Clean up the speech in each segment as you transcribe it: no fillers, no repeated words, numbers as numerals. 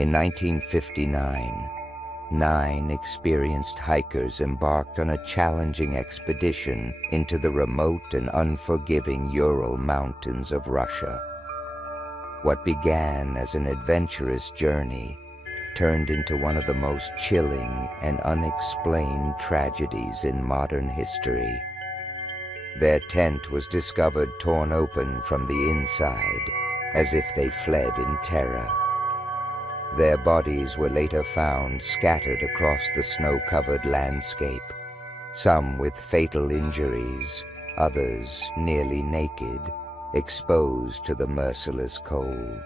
In 1959, 9 experienced hikers embarked on a challenging expedition into the remote and unforgiving Ural Mountains of Russia. What began as an adventurous journey turned into one of the most chilling and unexplained tragedies in modern history. Their tent was discovered torn open from the inside, as if they fled in terror. Their bodies were later found scattered across the snow-covered landscape, some with fatal injuries, others nearly naked, exposed to the merciless cold.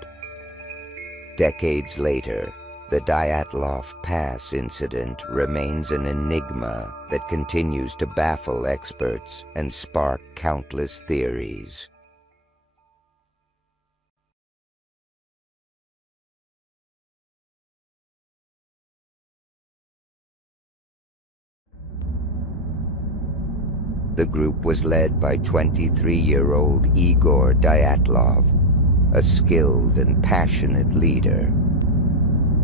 Decades later, the Dyatlov Pass incident remains an enigma that continues to baffle experts and spark countless theories. The group was led by 23-year-old Igor Dyatlov, a skilled and passionate leader.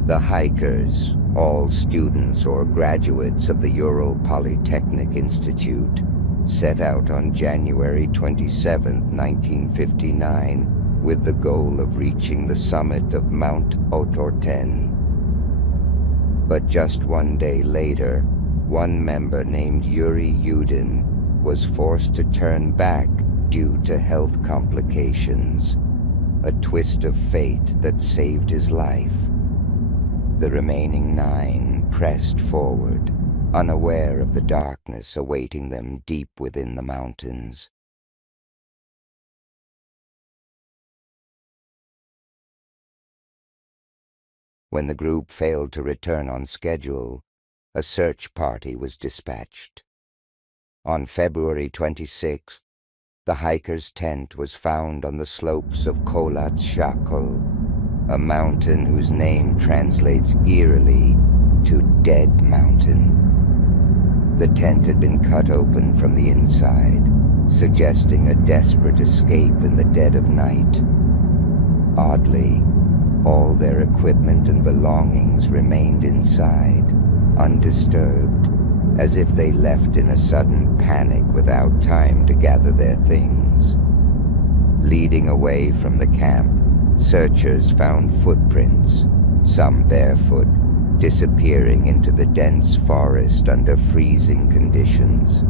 The hikers, all students or graduates of the Ural Polytechnic Institute, set out on January 27, 1959, with the goal of reaching the summit of Mount Otorten. But just one day later, one member named Yuri Yudin was forced to turn back due to health complications, a twist of fate that saved his life. The remaining 9 pressed forward, unaware of the darkness awaiting them deep within the mountains. When the group failed to return on schedule, a search party was dispatched. On February 26th, the hiker's tent was found on the slopes of Coldest, a mountain whose name translates eerily to Dead Mountain. The tent had been cut open from the inside, suggesting a desperate escape in the dead of night. Oddly, all their equipment and belongings remained inside, undisturbed, as if they left in a sudden panic without time to gather their things. Leading away from the camp, searchers found footprints, some barefoot, disappearing into the dense forest under freezing conditions.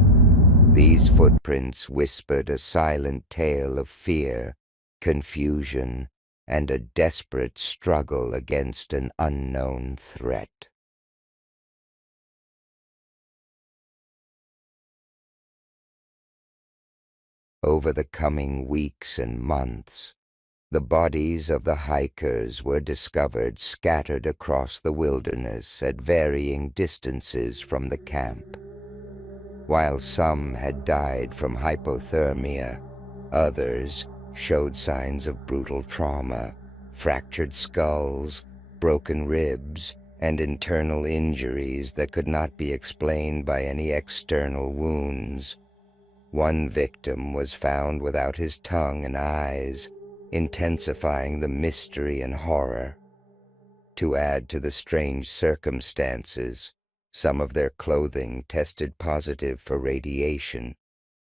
These footprints whispered a silent tale of fear, confusion, and a desperate struggle against an unknown threat. Over the coming weeks and months, the bodies of the hikers were discovered scattered across the wilderness at varying distances from the camp. While some had died from hypothermia, others showed signs of brutal trauma, fractured skulls, broken ribs, and internal injuries that could not be explained by any external wounds. One victim was found without his tongue and eyes, intensifying the mystery and horror. To add to the strange circumstances, some of their clothing tested positive for radiation,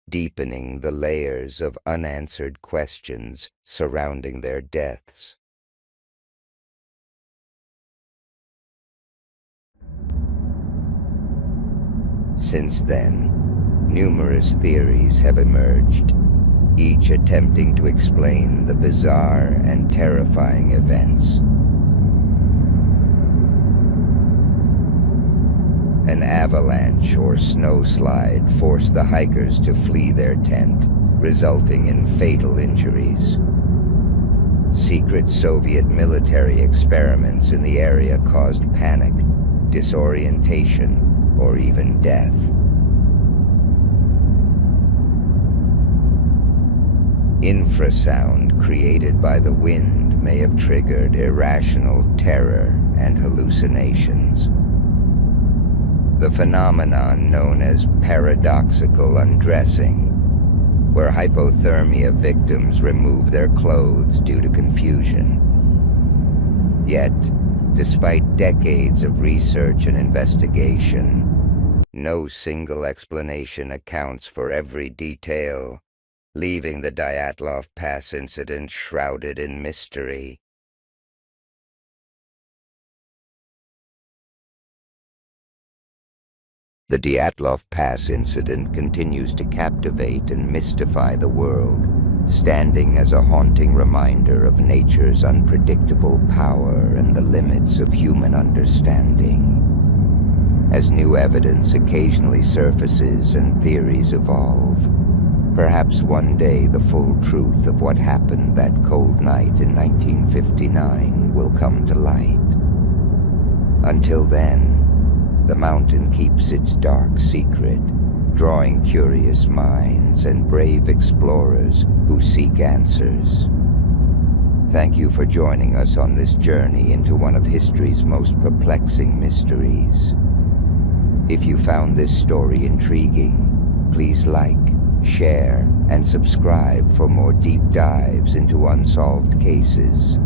deepening the layers of unanswered questions surrounding their deaths. Since then, numerous theories have emerged, each attempting to explain the bizarre and terrifying events. An avalanche or snowslide forced the hikers to flee their tent, resulting in fatal injuries. Secret Soviet military experiments in the area caused panic, disorientation, or even death. Infrasound created by the wind may have triggered irrational terror and hallucinations. The phenomenon known as paradoxical undressing, where hypothermia victims remove their clothes due to confusion. Yet, Despite decades of research and investigation, no single explanation accounts for every detail, leaving the Dyatlov Pass incident shrouded in mystery. The Dyatlov Pass incident continues to captivate and mystify the world, standing as a haunting reminder of nature's unpredictable power and the limits of human understanding. As new evidence occasionally surfaces and theories evolve, perhaps one day the full truth of what happened that cold night in 1959 will come to light. Until then, the mountain keeps its dark secret, drawing curious minds and brave explorers who seek answers. Thank you for joining us on this journey into one of history's most perplexing mysteries. If you found this story intriguing, please like, share, and subscribe for more deep dives into unsolved cases.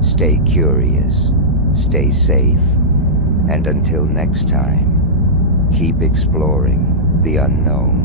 Stay curious, stay safe, and until next time, keep exploring the unknown.